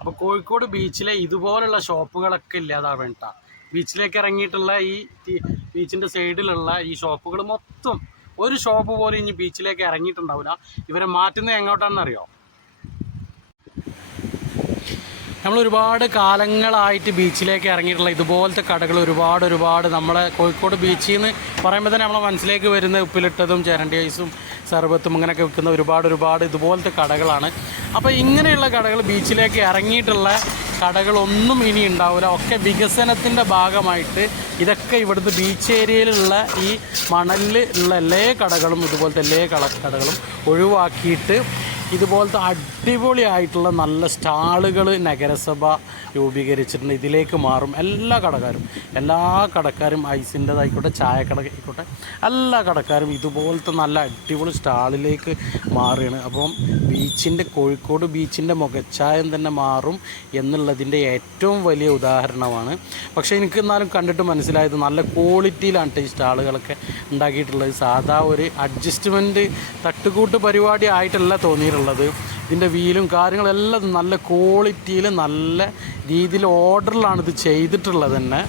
അപ്പോൾ കോഴിക്കോട് ബീച്ചിലെ ഇതുപോലുള്ള ഷോപ്പുകളൊക്കെ ഇല്ലാതാവേണ്ട. ബീച്ചിലേക്ക് ഇറങ്ങിയിട്ടുള്ള ഈ ബീച്ചിൻ്റെ സൈഡിലുള്ള ഈ ഷോപ്പുകൾ മൊത്തം ഒരു ഷോപ്പ് പോലും ഇനി ബീച്ചിലേക്ക് ഇറങ്ങിയിട്ടുണ്ടാവില്ല. ഇവരെ മാറ്റുന്നത് എങ്ങോട്ടാണെന്നറിയോ? നമ്മൾ ഒരുപാട് കാലങ്ങളായിട്ട് ബീച്ചിലേക്ക് ഇറങ്ങിയിട്ടുള്ള ഇതുപോലത്തെ കടകൾ ഒരുപാട് നമ്മളെ കോഴിക്കോട് ബീച്ചിൽ നിന്ന് പറയുമ്പോൾ തന്നെ നമ്മളെ മനസ്സിലേക്ക് വരുന്ന ഉപ്പിലിട്ടതും ചിരണ്ടി ഐസും സർബത്തും അങ്ങനെയൊക്കെ വിൽക്കുന്ന ഒരുപാട് ഇതുപോലത്തെ കടകളാണ്. അപ്പോൾ ഇങ്ങനെയുള്ള കടകൾ ബീച്ചിലേക്ക് ഇറങ്ങിയിട്ടുള്ള കടകളൊന്നും ഇനി ഉണ്ടാവില്ല. ഒക്കെ വികസനത്തിൻ്റെ ഭാഗമായിട്ട് ഇതൊക്കെ ഇവിടുന്ന് ബീച്ച് ഏരിയയിലുള്ള ഈ മണലിൽ ഉള്ള എല്ലാ കടകളും ഇതുപോലത്തെ എല്ലാ കടകളും ഒഴിവാക്കിയിട്ട് ഇതുപോലത്തെ അടിപൊളിയായിട്ടുള്ള നല്ല സ്റ്റാളുകൾ നഗരസഭ രൂപീകരിച്ചിട്ടുണ്ട്. ഇതിലേക്ക് മാറും എല്ലാ കടക്കാരും ഐസിൻ്റെതായിക്കോട്ടെ ചായക്കട എല്ലാ കടക്കാരും ഇതുപോലത്തെ നല്ല അടിപൊളി സ്റ്റാളിലേക്ക് മാറുകയാണ്. അപ്പം കോഴിക്കോട് ബീച്ചിൻ്റെ മുഖച്ഛായം തന്നെ മാറും എന്നുള്ളതിൻ്റെ ഏറ്റവും വലിയ ഉദാഹരണമാണ്. പക്ഷേ എനിക്ക് എന്നാലും കണ്ടിട്ട് മനസ്സിലായത് നല്ല ക്വാളിറ്റിയിലാണ് ഈ സ്റ്റാളുകളൊക്കെ ഉണ്ടാക്കിയിട്ടുള്ളത്. സാധാ ഒരു അഡ്ജസ്റ്റ്മെൻറ്റ് തട്ടുകൂട്ട് പരിപാടി ആയിട്ടല്ല തോന്നിയിട്ടുള്ളത്. ഇതിൻ്റെ വീലും കാര്യങ്ങളെല്ലാം നല്ല ക്വാളിറ്റിയിൽ നല്ല രീതിയിൽ ഓർഡറിലാണ് ഇത് ചെയ്തിട്ടുള്ളത് തന്നെ.